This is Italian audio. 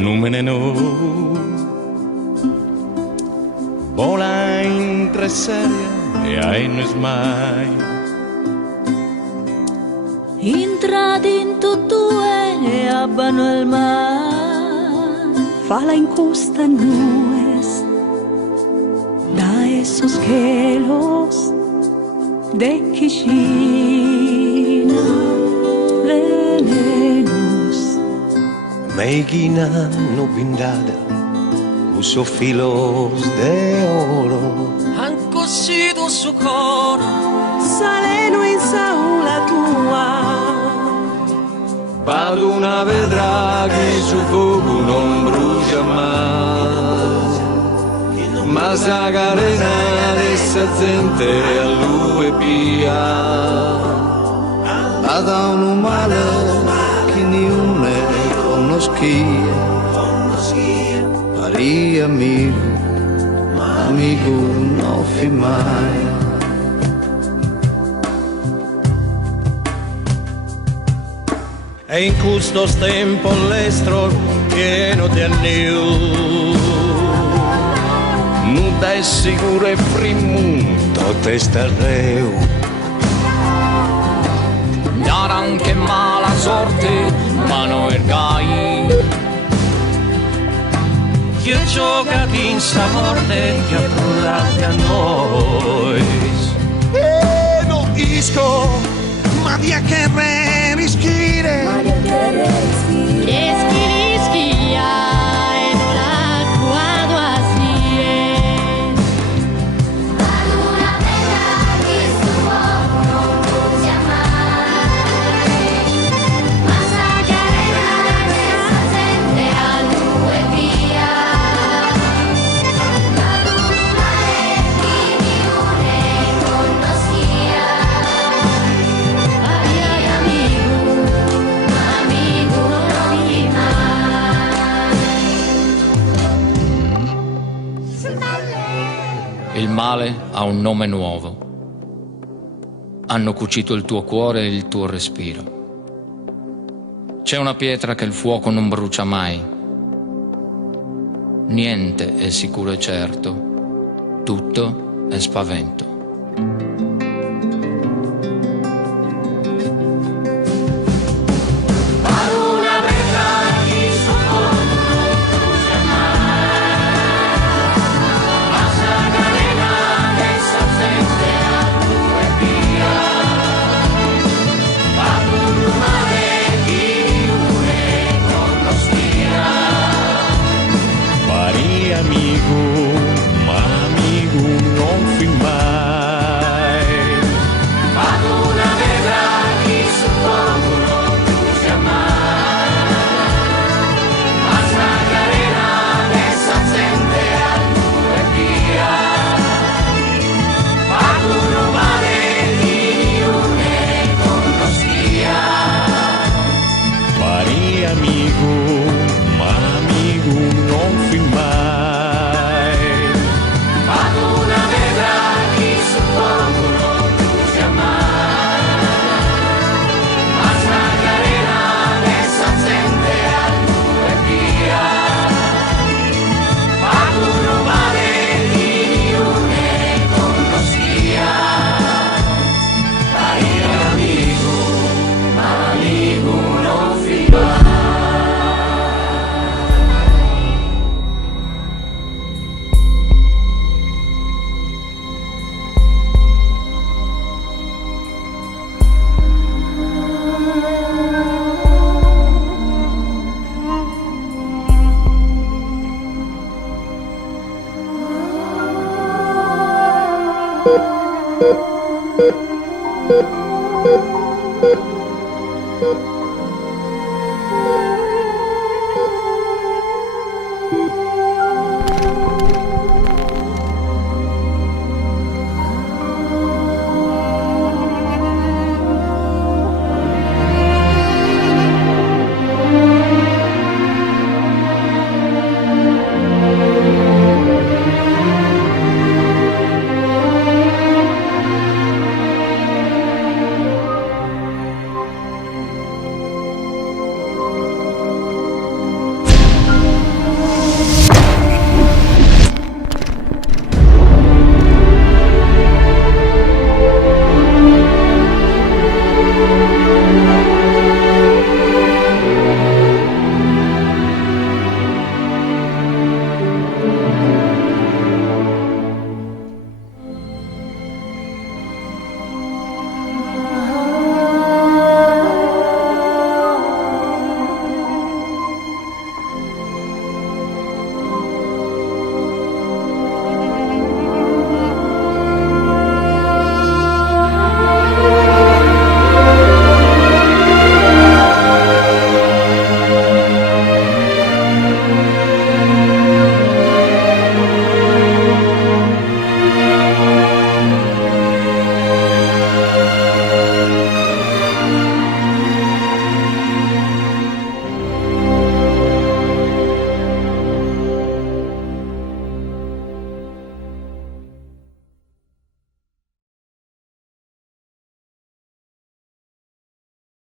numene no. Vola in tre serie e ai noi smai. Intrati in tutto e abbano al mar. Fala in costa nubes, da esos cielos de Kishina Venus. Meigina no bindada, uso filos de oro. Han cosido su coro, Saleno in saula tua. Paduna vedrà che su fuoco non brucia mai. Ma sa carena dessa gente a lui pia. Ha da un male che niune conoscia. Pari amigo, amigo non fi mai. E in questo tempo all'estero pieno di anni non è sicuro e primuto testa reu. daran che mala sorte, ma non ergai. Io gioca in sa morte che appurate a noi. E non disco, ma via che re rischire. Il male ha un nome nuovo. Hanno cucito il tuo cuore e il tuo respiro. C'è una pietra che il fuoco non brucia mai. Niente è sicuro e certo. Tutto è spavento. Amigo, ma amigo non fi mai. Paduna vedrà chi su fuoco non brucia mai. Ma sta carena che s'accende a due via. Paduna male di niune conoscia. Pari amigo, ma amigo non fi mai. Thank you.